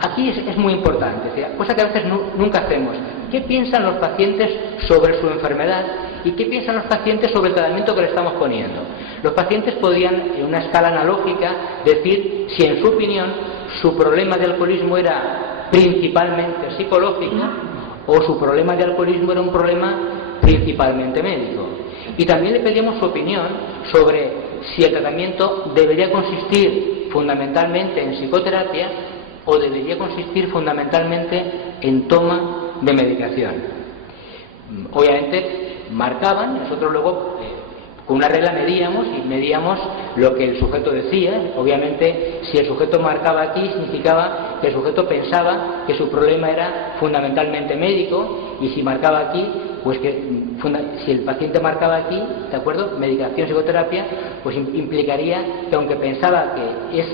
aquí es muy importante, cosa que a veces nunca hacemos. ¿Qué piensan los pacientes sobre su enfermedad y qué piensan los pacientes sobre el tratamiento que le estamos poniendo? Los pacientes podían, en una escala analógica, decir si en su opinión su problema de alcoholismo era principalmente psicológico o su problema de alcoholismo era un problema principalmente médico. Y también le pedíamos su opinión sobre si el tratamiento debería consistir fundamentalmente en psicoterapia o debería consistir fundamentalmente en toma de medicación. Obviamente marcaban, nosotros luego con una regla medíamos lo que el sujeto decía. Obviamente, si el sujeto marcaba aquí, significaba que el sujeto pensaba que su problema era fundamentalmente médico, y si marcaba aquí, pues que si el paciente marcaba aquí, ¿de acuerdo?, medicación, psicoterapia, pues implicaría que aunque pensaba que es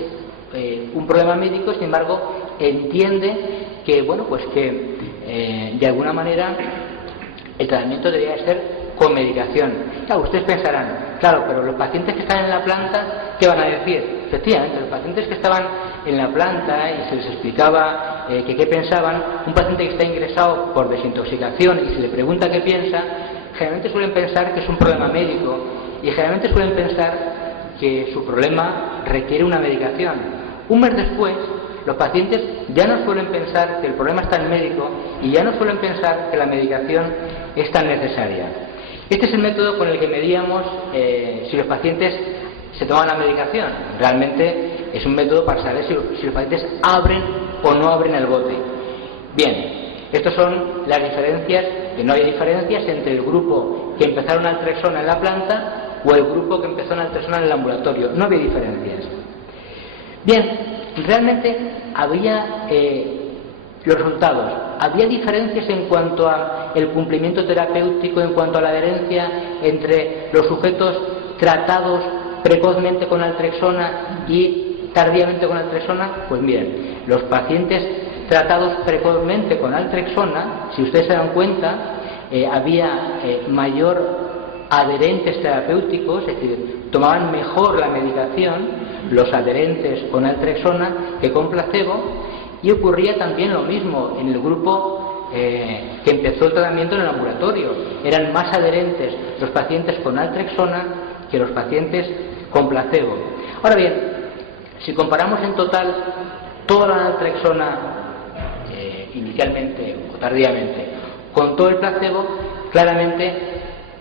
un problema médico, sin embargo, entiende que, bueno, pues que de alguna manera el tratamiento debería ser con medicación. Claro, ustedes pensarán, claro, pero los pacientes que están en la planta, ¿qué van a decir? Efectivamente, los pacientes que estaban en la planta y se les explicaba que qué pensaban, un paciente que está ingresado por desintoxicación y se le pregunta qué piensa, generalmente suelen pensar que es un problema médico y generalmente suelen pensar que su problema requiere una medicación. Un mes después, los pacientes ya no suelen pensar que el problema está en médico y ya no suelen pensar que la medicación es tan necesaria. Este es el método con el que medíamos si los pacientes se toman la medicación. Realmente es un método para saber si los pacientes abren o no abren el bote. Bien, estas son las diferencias, que no hay diferencias entre el grupo que empezaron naltrexona en la planta o el grupo que empezó naltrexona en el ambulatorio. No había diferencias. Bien, realmente había los resultados. Había diferencias en cuanto a el cumplimiento terapéutico, en cuanto a la adherencia entre los sujetos tratados precozmente con naltrexona y tardíamente con naltrexona. Pues miren, los pacientes tratados precozmente con naltrexona, si ustedes se dan cuenta, había mayor adherentes terapéuticos, es decir, tomaban mejor la medicación los adherentes con naltrexona que con placebo. Y ocurría también lo mismo en el grupo que empezó el tratamiento en el ambulatorio. Eran más adherentes los pacientes con naltrexona que los pacientes con placebo. Ahora bien, si comparamos en total toda la naltrexona inicialmente o tardíamente con todo el placebo, claramente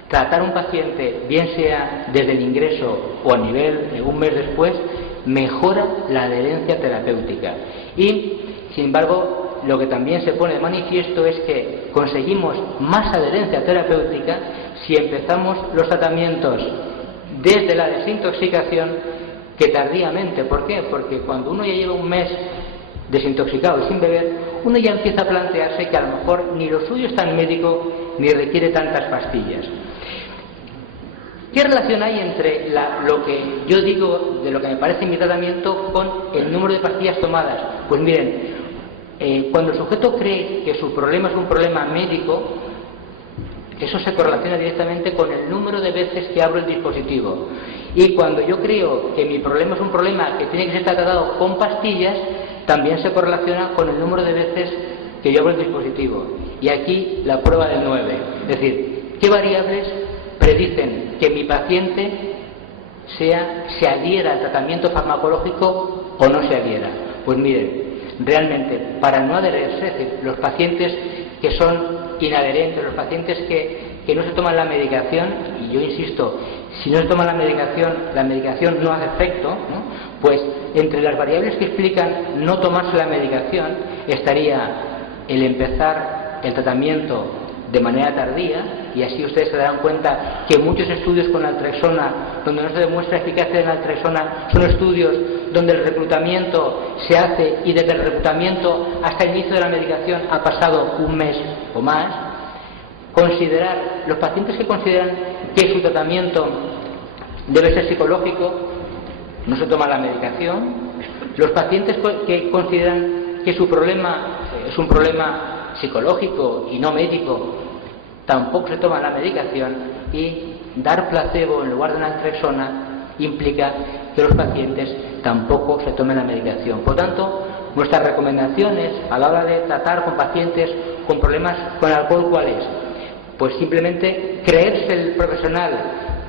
tratar a un paciente, bien sea desde el ingreso o a nivel de un mes después, mejora la adherencia terapéutica. Y sin embargo, lo que también se pone de manifiesto es que conseguimos más adherencia terapéutica si empezamos los tratamientos desde la desintoxicación que tardíamente. ¿Por qué? Porque cuando uno ya lleva un mes desintoxicado y sin beber, uno ya empieza a plantearse que a lo mejor ni lo suyo es tan médico ni requiere tantas pastillas. ¿Qué relación hay entre lo que yo digo de lo que me parece mi tratamiento con el número de pastillas tomadas? Pues miren, cuando el sujeto cree que su problema es un problema médico, eso se correlaciona directamente con el número de veces que abro el dispositivo. Y cuando yo creo que mi problema es un problema que tiene que ser tratado con pastillas, también se correlaciona con el número de veces que yo abro el dispositivo. Y aquí la prueba del 9. Es decir, ¿qué variables predicen que mi paciente se adhiera al tratamiento farmacológico o no se adhiera? Pues miren, realmente para no adherirse, es decir, los pacientes que son inadherentes, los pacientes que no se toman la medicación, y yo insisto, si no se toma la medicación no hace efecto, ¿no? Pues entre las variables que explican no tomarse la medicación estaría el empezar el tratamiento de manera tardía, y así ustedes se darán cuenta que muchos estudios con naltrexona donde no se demuestra eficacia de naltrexona son estudios donde el reclutamiento se hace y desde el reclutamiento hasta el inicio de la medicación ha pasado un mes o más. Los pacientes que consideran que su tratamiento debe ser psicológico no se toma la medicación. Los pacientes que consideran que su problema es un problema psicológico y no médico tampoco se toma la medicación, y dar placebo en lugar de naltrexona implica que los pacientes tampoco se tomen la medicación. Por tanto, nuestras recomendaciones a la hora de tratar con pacientes con problemas con alcohol, ¿cuál es? Pues simplemente creerse el profesional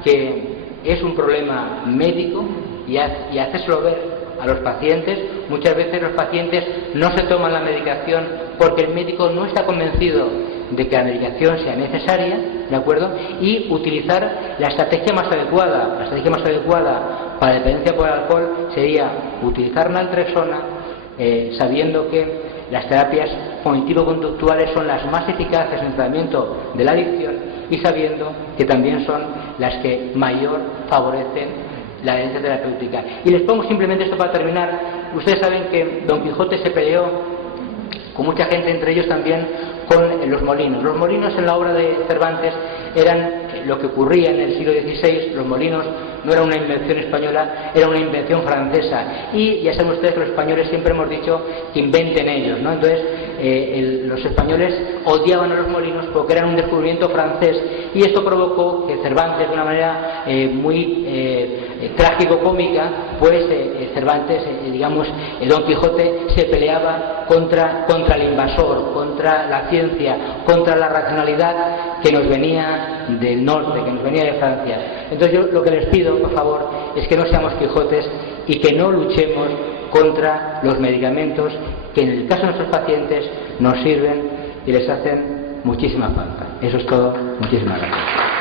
que es un problema médico y hacérselo ver a los pacientes. Muchas veces los pacientes no se toman la medicación porque el médico no está convencido de que la medicación sea necesaria, ¿de acuerdo? Y utilizar la estrategia más adecuada. La estrategia más adecuada para la dependencia por alcohol sería utilizar naltrexona, sabiendo que las terapias cognitivo-conductuales son las más eficaces en el tratamiento de la adicción y sabiendo que también son las que mayor favorecen la adherencia terapéutica. Y les pongo simplemente esto para terminar. Ustedes saben que Don Quijote se peleó con mucha gente, entre ellos también con los molinos. Los molinos en la obra de Cervantes eran lo que ocurría en el siglo XVI. Los molinos no era una invención española, era una invención francesa. Y ya saben ustedes que los españoles siempre hemos dicho que inventen ellos, ¿no? Entonces, los españoles odiaban a los molinos porque eran un descubrimiento francés, y esto provocó que Cervantes, de una manera muy trágico-cómica, pues Cervantes, digamos, Don Quijote se peleaba contra el invasor, contra la ciencia, contra la racionalidad que nos venía del norte, que nos venía de Francia. Entonces yo lo que les pido, por favor, es que no seamos Quijotes y que no luchemos contra los medicamentos que en el caso de nuestros pacientes nos sirven y les hacen muchísima falta. Eso es todo. Muchísimas gracias.